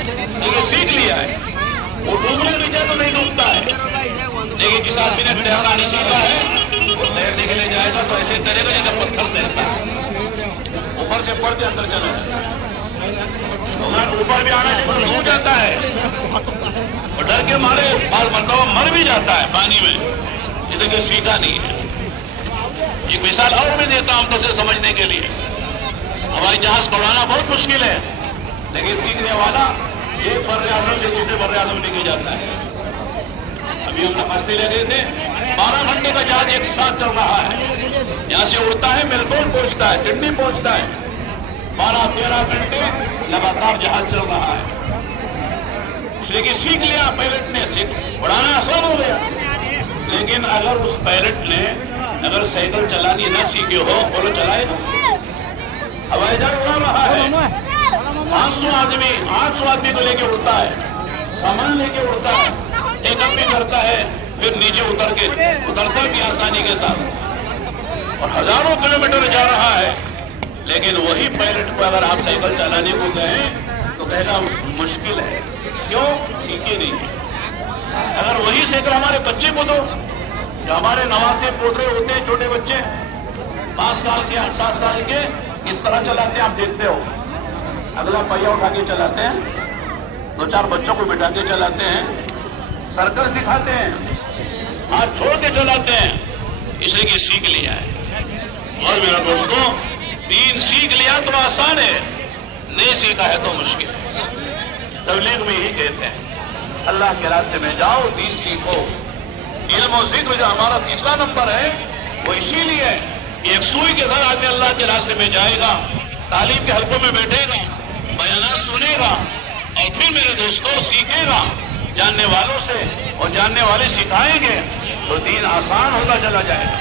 देखिए सीख लिया है, वो डूबने नीचे तो नहीं डूबता है, लेकिन जिस आदमी ने तैरना नहीं सीखा है वो तैरने के लिए जाएगा तो ऐसे तैरेगा जैसे पत्थर तैरता है, ऊपर से पड़ के अंदर चला जाता है, ऊपर भी आना चाहिए डूब जाता है और डर के मारे बाल मरतबा मर भी जाता है पानी में, जिसे कि सीखा नहीं है। एक मिसाल और मैं देता हूं तो समझने के लिए, हवाई जहाज उड़ाना बहुत मुश्किल है, लेकिन सीखने वाला एक बर्रे आजम से दूसरे बर्रे आजम लेके जाता है। अभी हम नमस्ते ले रहे थे, 12 घंटे का जहाज एक साथ चल रहा है, यहां से उड़ता है मेलबोर्न पहुंचता है, सिडनी पहुंचता है, 12-13 घंटे लगातार जहाज चल रहा है। इसलिए कि सीख लिया पायलट ने, उड़ाना आसान हो गया। लेकिन अगर उस पायलट ने अगर साइकिल चलानी न सीखे हो, बोलो चलाएगा? हवाई जहाज उड़ा रहा है, 800 आदमी को लेके उड़ता है, सामान लेके उड़ता है, टेकअप भी करता है, फिर नीचे उतरता भी आसानी के साथ और हजारों किलोमीटर जा रहा है। लेकिन वही पायलट को अगर आप साइकिल चलाने को गए तो कहेगा मुश्किल है, क्यों? सीखे नहीं है। अगर वही साइकिल हमारे बच्चे को दो, जो हमारे नवासे पोतरे होते हैं, छोटे बच्चे 5 साल के 7 साल के, किस तरह चलाते हैं आप देखते हो। अगला पहिया उठा के चलाते हैं, 2-4 बच्चों को बिठा के चलाते हैं, सर्कस दिखाते हैं, हाथ छोड़ के चलाते हैं, इसलिए कि सीख लिया है। और मेरा दोस्तों, दीन सीख लिया तो आसान है, नहीं सीखा है तो मुश्किल है। तबलीग में ही कहते हैं अल्लाह के रास्ते में जाओ, दीन सीखो। इल्म और जिक्र जो हमारा तीसरा नंबर है वो इसीलिए एक सुई के साथ आदमी अल्लाह के रास्ते में जाएगा, तालीम के हल्कों में बैठेगा, बयानात सुनेगा और फिर मेरे दोस्तों सीखेगा जानने वालों से, और जानने वाले सिखाएंगे तो दीन आसान होता चला जाएगा।